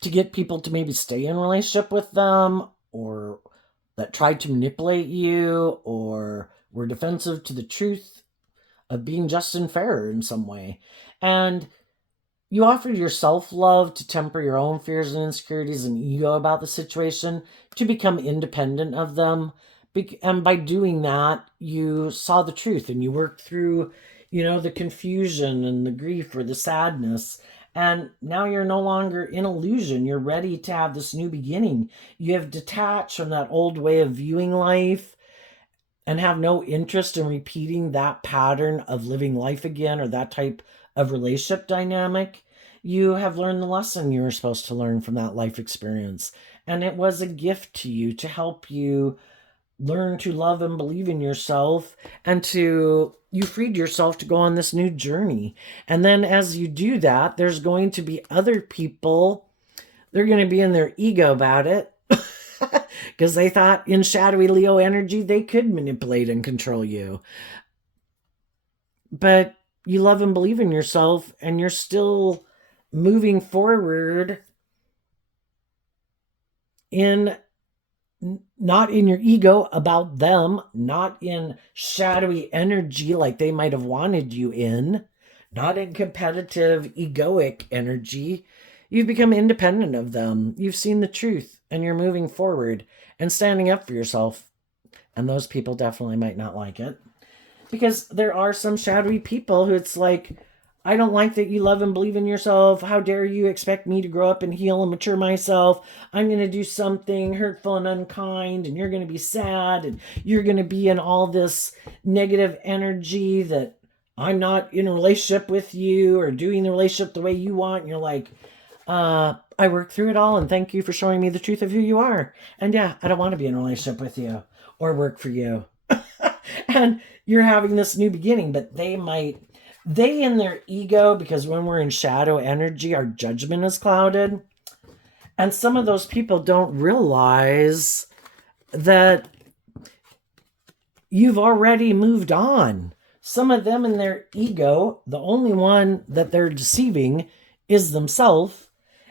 to get people to maybe stay in a relationship with them, or that tried to manipulate you, or were defensive to the truth of being just and fair in some way. And you offered your self-love to temper your own fears and insecurities and ego about the situation, to become independent of them. And by doing that, you saw the truth and you worked through, the confusion and the grief or the sadness. And now you're no longer in illusion. You're ready to have this new beginning. You have detached from that old way of viewing life and have no interest in repeating that pattern of living life again, or that type of relationship dynamic. You have learned the lesson you were supposed to learn from that life experience. And it was a gift to you to help you learn to love and believe in yourself, and you freed yourself to go on this new journey. And then as you do that, there's going to be other people, they're going to be in their ego about it, because they thought in shadowy Leo energy they could manipulate and control you. But you love and believe in yourself, and you're still moving forward not in your ego about them, not in shadowy energy like they might have wanted you in, not in competitive egoic energy. You've become independent of them. You've seen the truth, and you're moving forward and standing up for yourself. And those people definitely might not like it, because there are some shadowy people who it's like, I don't like that you love and believe in yourself. How dare you expect me to grow up and heal and mature myself? I'm going to do something hurtful and unkind, and you're going to be sad, and you're going to be in all this negative energy that I'm not in a relationship with you or doing the relationship the way you want. And you're like, I worked through it all, and thank you for showing me the truth of who you are. And yeah, I don't want to be in a relationship with you or work for you. And you're having this new beginning, but they in their ego, because when we're in shadow energy, our judgment is clouded. And some of those people don't realize that you've already moved on. some of them in their ego, the only one that they're deceiving is themselves.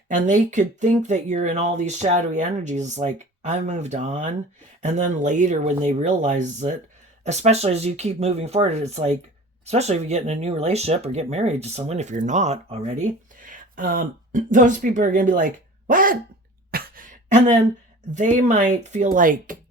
And they could think that you're in all these shadowy energies, like, I moved on. And then later, when they realize it, especially as you keep moving forward, it's like, especially if you get in a new relationship or get married to someone, if you're not already, those people are going to be like, what? And then they might feel like,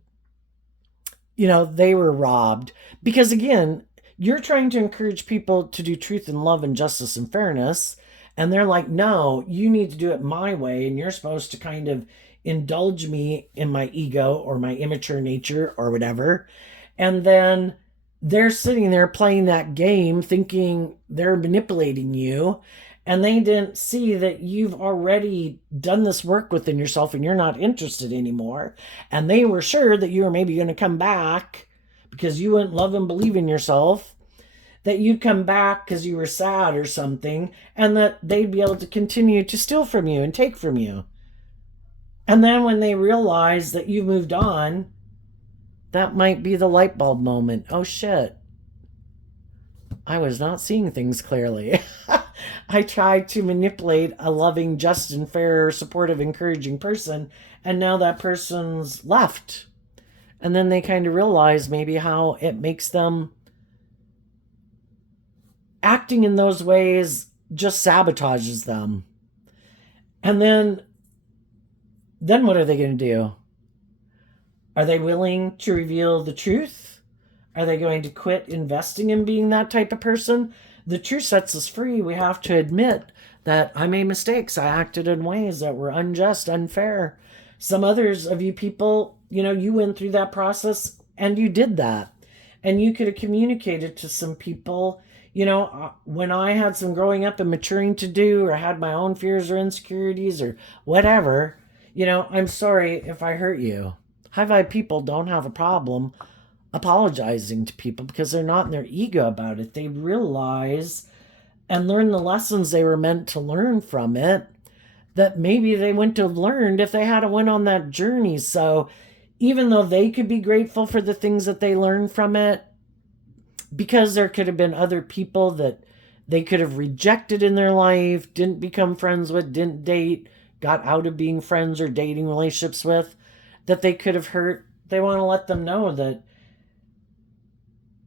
they were robbed. Because again, you're trying to encourage people to do truth and love and justice and fairness. And they're like, no, you need to do it my way. And you're supposed to kind of indulge me in my ego or my immature nature or whatever. And then they're sitting there playing that game thinking they're manipulating you. And they didn't see that you've already done this work within yourself and you're not interested anymore. And they were sure that you were maybe going to come back because you wouldn't love and believe in yourself, that you'd come back because you were sad or something, and that they'd be able to continue to steal from you and take from you. And then when they realize that you've moved on, that might be the light bulb moment. Oh shit. I was not seeing things clearly. I tried to manipulate a loving, just, and fair, supportive, encouraging person, and now that person's left. And then they kind of realize maybe how it makes them acting in those ways just sabotages them. And then what are they going to do? Are they willing to reveal the truth? Are they going to quit investing in being that type of person? The truth sets us free. We have to admit that I made mistakes. I acted in ways that were unjust, unfair. Some others of you people, you went through that process and you did that. And you could have communicated to some people, when I had some growing up and maturing to do, or had my own fears or insecurities or whatever, I'm sorry if I hurt you. High vibe people don't have a problem apologizing to people because they're not in their ego about it. They realize and learn the lessons they were meant to learn from it that maybe they wouldn't have learned if they hadn't went on that journey. So even though they could be grateful for the things that they learned from it, because there could have been other people that they could have rejected in their life, didn't become friends with, didn't date, got out of being friends or dating relationships with, that they could have hurt. They want to let them know that,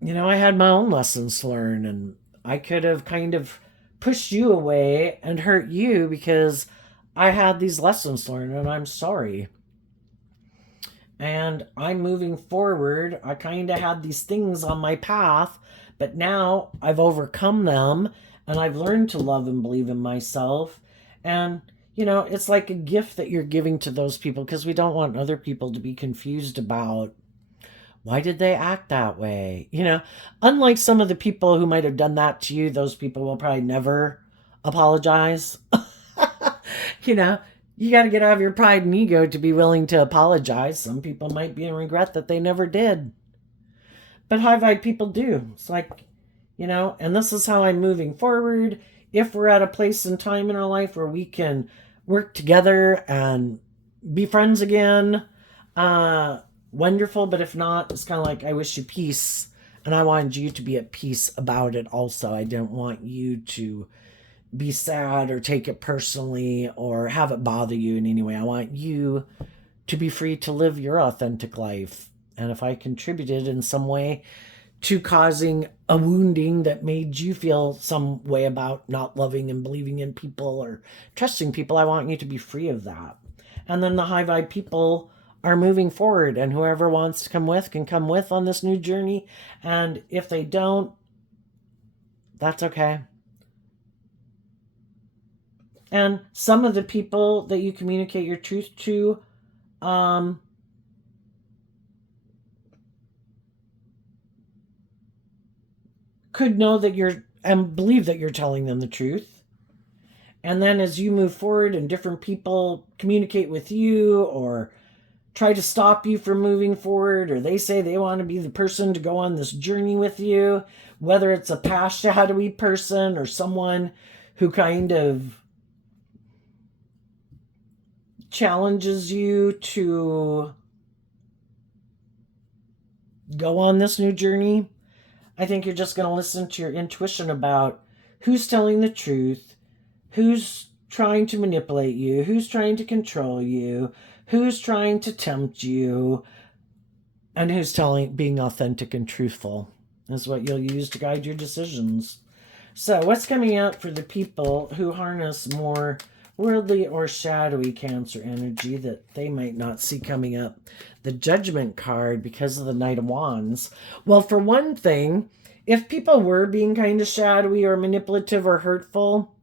I had my own lessons to learn, and I could have kind of pushed you away and hurt you because I had these lessons to learn, and I'm sorry. And I'm moving forward. I kind of had these things on my path, but now I've overcome them and I've learned to love and believe in myself. And, it's like a gift that you're giving to those people, because we don't want other people to be confused about why did they act that way. Unlike some of the people who might have done that to you, those people will probably never apologize. You got to get out of your pride and ego to be willing to apologize. Some people might be in regret that they never did. But high vibe people do. It's like, and this is how I'm moving forward. If we're at a place and time in our life where we can work together and be friends again, wonderful. But if not, it's kind of like, I wish you peace. And I wanted you to be at peace about it also. I didn't want you to be sad or take it personally or have it bother you in any way. I want you to be free to live your authentic life. And if I contributed in some way to causing a wounding that made you feel some way about not loving and believing in people or trusting people, I want you to be free of that. And then the high vibe people are moving forward, and whoever wants to come with can come with on this new journey. And if they don't, that's okay. And some of the people that you communicate your truth to, could know that and believe that you're telling them the truth. And then as you move forward and different people communicate with you or try to stop you from moving forward, or they say they want to be the person to go on this journey with you, whether it's a past shadowy person or someone who kind of challenges you to go on this new journey, I think you're just going to listen to your intuition about who's telling the truth, who's trying to manipulate you, who's trying to control you, who's trying to tempt you, and who's being authentic and truthful is what you'll use to guide your decisions. So what's coming up for the people who harness more worldly or shadowy Cancer energy that they might not see coming up? The Judgment card, because of the Knight of Wands. Well, for one thing, if people were being kind of shadowy or manipulative or hurtful,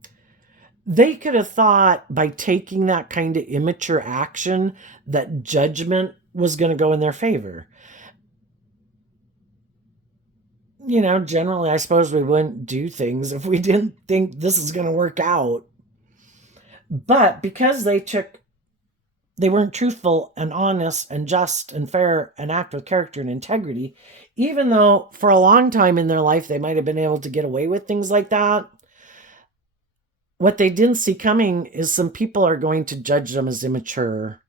they could have thought by taking that kind of immature action that Judgment was going to go in their favor. You know, generally, I suppose we wouldn't do things if we didn't think this is going to work out. But because they weren't truthful and honest and just and fair and act with character and integrity, even though for a long time in their life they might have been able to get away with things like that, what they didn't see coming is some people are going to judge them as immature.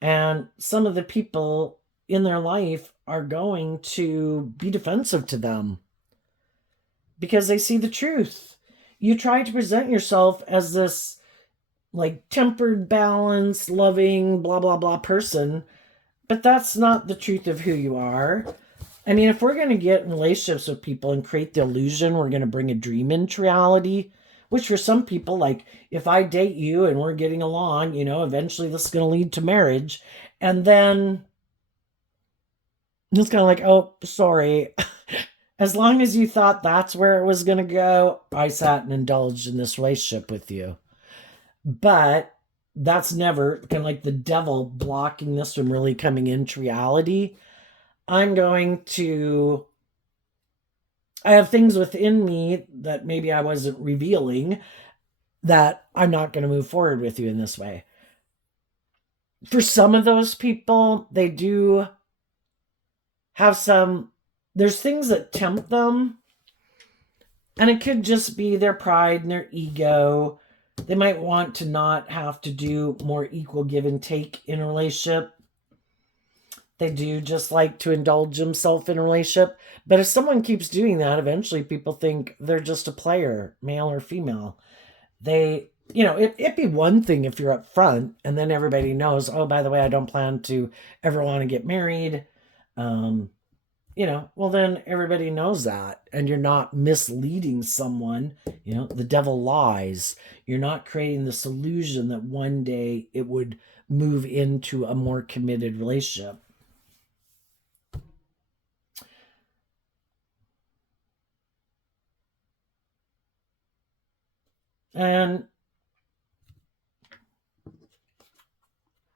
And some of the people in their life are going to be defensive to them because they see the truth. You try to present yourself as this like tempered, balanced, loving, blah, blah, blah person, but that's not the truth of who you are. I mean, if we're going to get in relationships with people and create the illusion we're going to bring a dream into reality, which for some people, like if I date you and we're getting along, you know, eventually this is going to lead to marriage. And then it's kind of like, oh, sorry. As long as you thought that's where it was going to go, I sat and indulged in this relationship with you. But that's never kind of like the devil blocking this from really coming into reality. I have things within me that maybe I wasn't revealing that I'm not going to move forward with you in this way. For some of those people, they do have there's things that tempt them, and it could just be their pride and their ego. They might want to not have to do more equal give and take in a relationship. They do just like to indulge themselves in a relationship. But if someone keeps doing that, eventually people think they're just a player, male or female. It'd be one thing if you're up front and then everybody knows, oh, by the way, I don't plan to ever want to get married. Well, then everybody knows that, and you're not misleading someone. The devil lies. You're not creating this illusion that one day it would move into a more committed relationship. And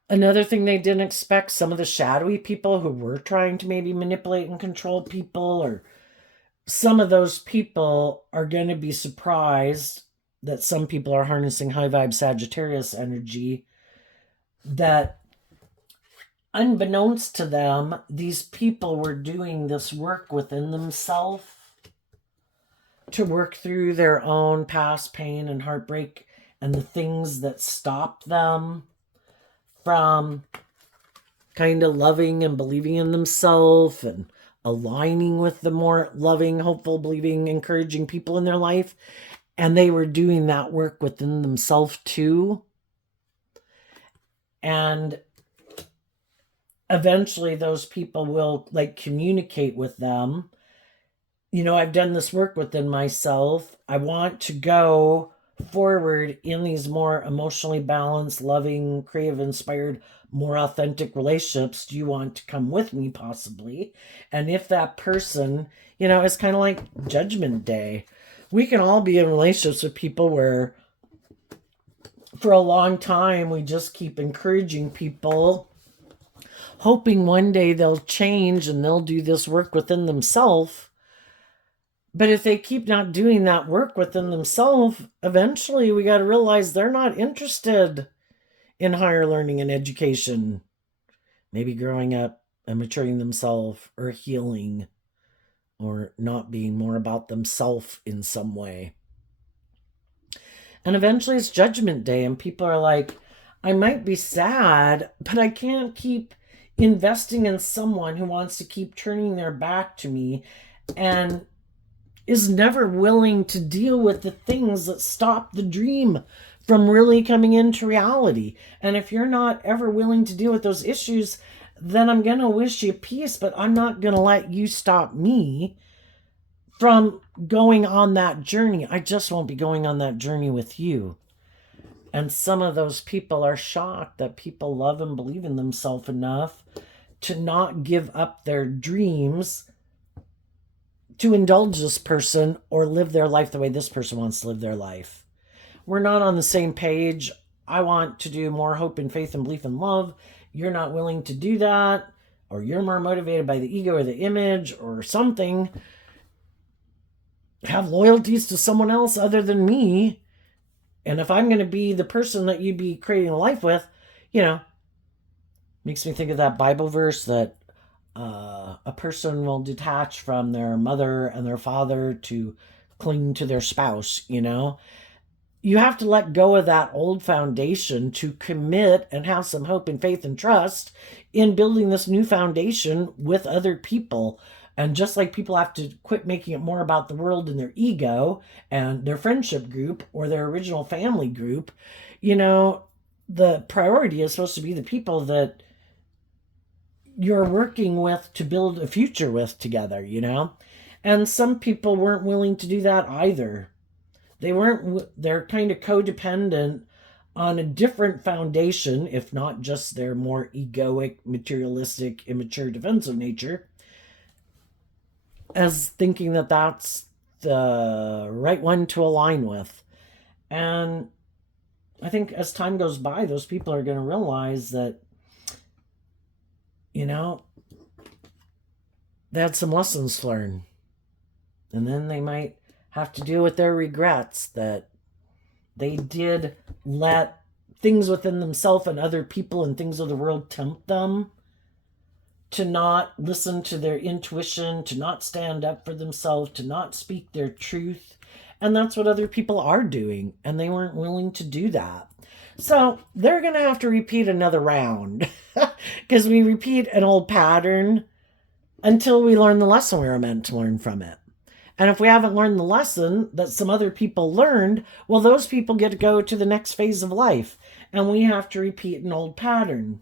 another thing they didn't expect, some of the shadowy people who were trying to maybe manipulate and control people, or some of those people are going to be surprised that some people are harnessing high vibe Sagittarius energy, that unbeknownst to them, these people were doing this work within themselves to work through their own past pain and heartbreak and the things that stopped them from kind of loving and believing in themselves and aligning with the more loving, hopeful, believing, encouraging people in their life. And they were doing that work within themselves too. And eventually those people will communicate with them. I've done this work within myself. I want to go forward in these more emotionally balanced, loving, creative, inspired, more authentic relationships. Do you want to come with me possibly? And if that person, it's kind of like Judgment Day. We can all be in relationships with people where for a long time we just keep encouraging people, hoping one day they'll change and they'll do this work within themselves. But if they keep not doing that work within themselves, eventually we got to realize they're not interested in higher learning and education. Maybe growing up and maturing themselves, or healing, or not being more about themselves in some way. And eventually it's Judgment Day and people are like, I might be sad, but I can't keep investing in someone who wants to keep turning their back to me and is never willing to deal with the things that stop the dream from really coming into reality. And if you're not ever willing to deal with those issues, then I'm going to wish you peace, but I'm not going to let you stop me from going on that journey. I just won't be going on that journey with you. And some of those people are shocked that people love and believe in themselves enough to not give up their dreams to indulge this person or live their life the way this person wants to live their life. We're not on the same page. I want to do more hope and faith and belief and love. You're not willing to do that, or you're more motivated by the ego or the image or something. Have loyalties to someone else other than me. And if I'm going to be the person that you'd be creating a life with, makes me think of that Bible verse that a person will detach from their mother and their father to cling to their spouse. You have to let go of that old foundation to commit and have some hope and faith and trust in building this new foundation with other people. And just like people have to quit making it more about the world and their ego and their friendship group or their original family group, the priority is supposed to be the people that you're working with to build a future with together, And some people weren't willing to do that either. They're kind of codependent on a different foundation, if not just their more egoic, materialistic, immature, defensive nature, as thinking that that's the right one to align with. And I think as time goes by, those people are going to realize that, they had some lessons to learn. And then they might have to deal with their regrets that they did let things within themselves and other people and things of the world tempt them to not listen to their intuition, to not stand up for themselves, to not speak their truth. And that's what other people are doing, and they weren't willing to do that. So they're going to have to repeat another round because we repeat an old pattern until we learn the lesson we were meant to learn from it. And if we haven't learned the lesson that some other people learned, well, those people get to go to the next phase of life, and we have to repeat an old pattern.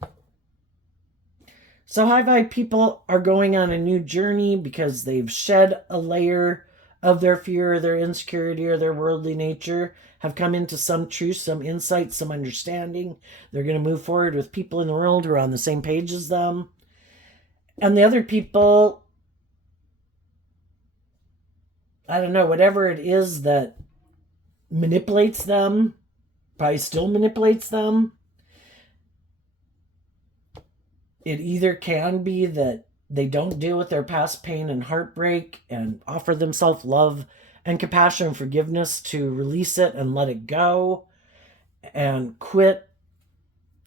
So high vibe people are going on a new journey because they've shed a layer of their fear, or their insecurity, or their worldly nature, have come into some truth, some insight, some understanding. They're going to move forward with people in the world who are on the same page as them. And the other people, I don't know, whatever it is that manipulates them, probably still manipulates them. It either can be that they don't deal with their past pain and heartbreak and offer themselves love and compassion and forgiveness to release it and let it go and quit.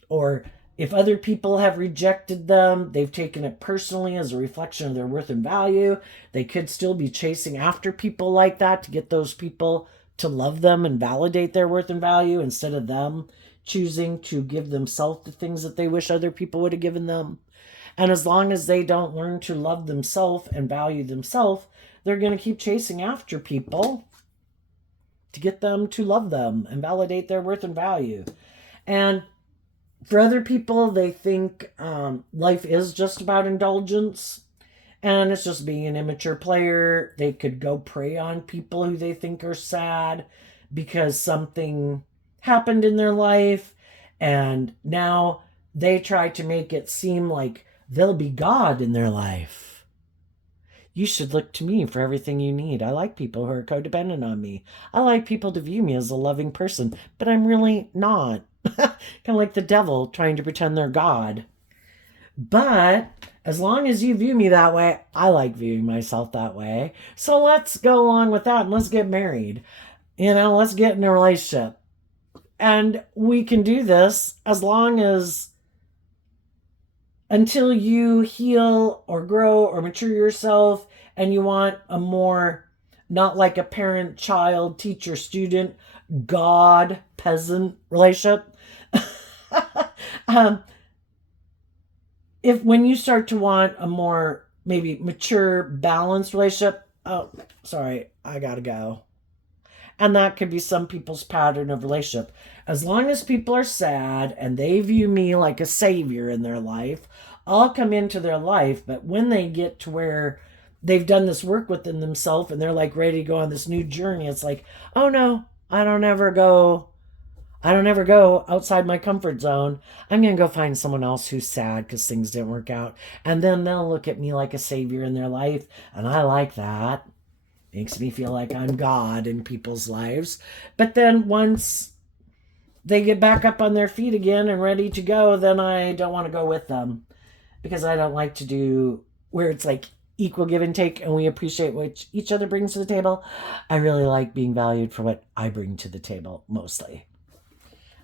Or if other people have rejected them, they've taken it personally as a reflection of their worth and value. They could still be chasing after people like that to get those people to love them and validate their worth and value instead of them choosing to give themselves the things that they wish other people would have given them. And as long as they don't learn to love themselves and value themselves, they're going to keep chasing after people to get them to love them and validate their worth and value. And for other people, they think life is just about indulgence and it's just being an immature player. They could go prey on people who they think are sad because something happened in their life, and now they try to make it seem like they'll be God in their life. You should look to me for everything you need. I like people who are codependent on me. I like people to view me as a loving person, but I'm really not. Kind of like the devil trying to pretend they're God. But as long as you view me that way, I like viewing myself that way. So let's go along with that and let's get married. Let's get in a relationship. And we can do this as long as until you heal or grow or mature yourself and you want a more, not like a parent, child, teacher, student, God, peasant relationship. If when you start to want a more maybe mature, balanced relationship, oh, sorry, I gotta go. And that could be some people's pattern of relationship. As long as people are sad and they view me like a savior in their life, I'll come into their life. But when they get to where they've done this work within themselves and they're like ready to go on this new journey, it's like, oh no, I don't ever go. I don't ever go outside my comfort zone. I'm going to go find someone else who's sad because things didn't work out. And then they'll look at me like a savior in their life. And I like that. Makes me feel like I'm God in people's lives. But then once they get back up on their feet again and ready to go, then I don't want to go with them because I don't like to do where it's like equal give and take and we appreciate what each other brings to the table. I really like being valued for what I bring to the table mostly.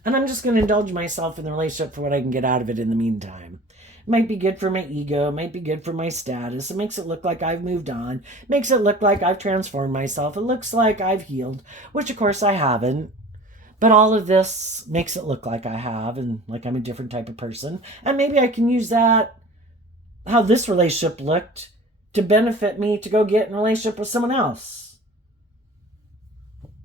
And I'm just going to indulge myself in the relationship for what I can get out of it in the meantime. It might be good for my ego. It might be good for my status. It makes it look like I've moved on. It makes it look like I've transformed myself. It looks like I've healed, which of course I haven't. But all of this makes it look like I have and like I'm a different type of person. And maybe I can use that, how this relationship looked, to benefit me to go get in a relationship with someone else.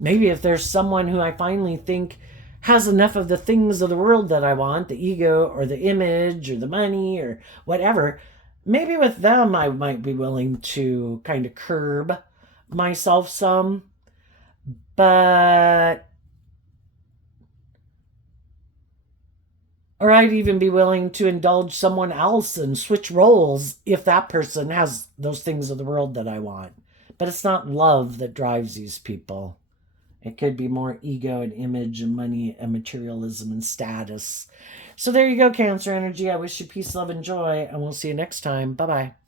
Maybe if there's someone who I finally think has enough of the things of the world that I want, the ego or the image or the money or whatever, maybe with them I might be willing to kind of curb myself some. But or I'd even be willing to indulge someone else and switch roles if that person has those things of the world that I want. But it's not love that drives these people. It could be more ego and image and money and materialism and status. So there you go, Cancer energy. I wish you peace, love, and joy, and we'll see you next time. Bye-bye.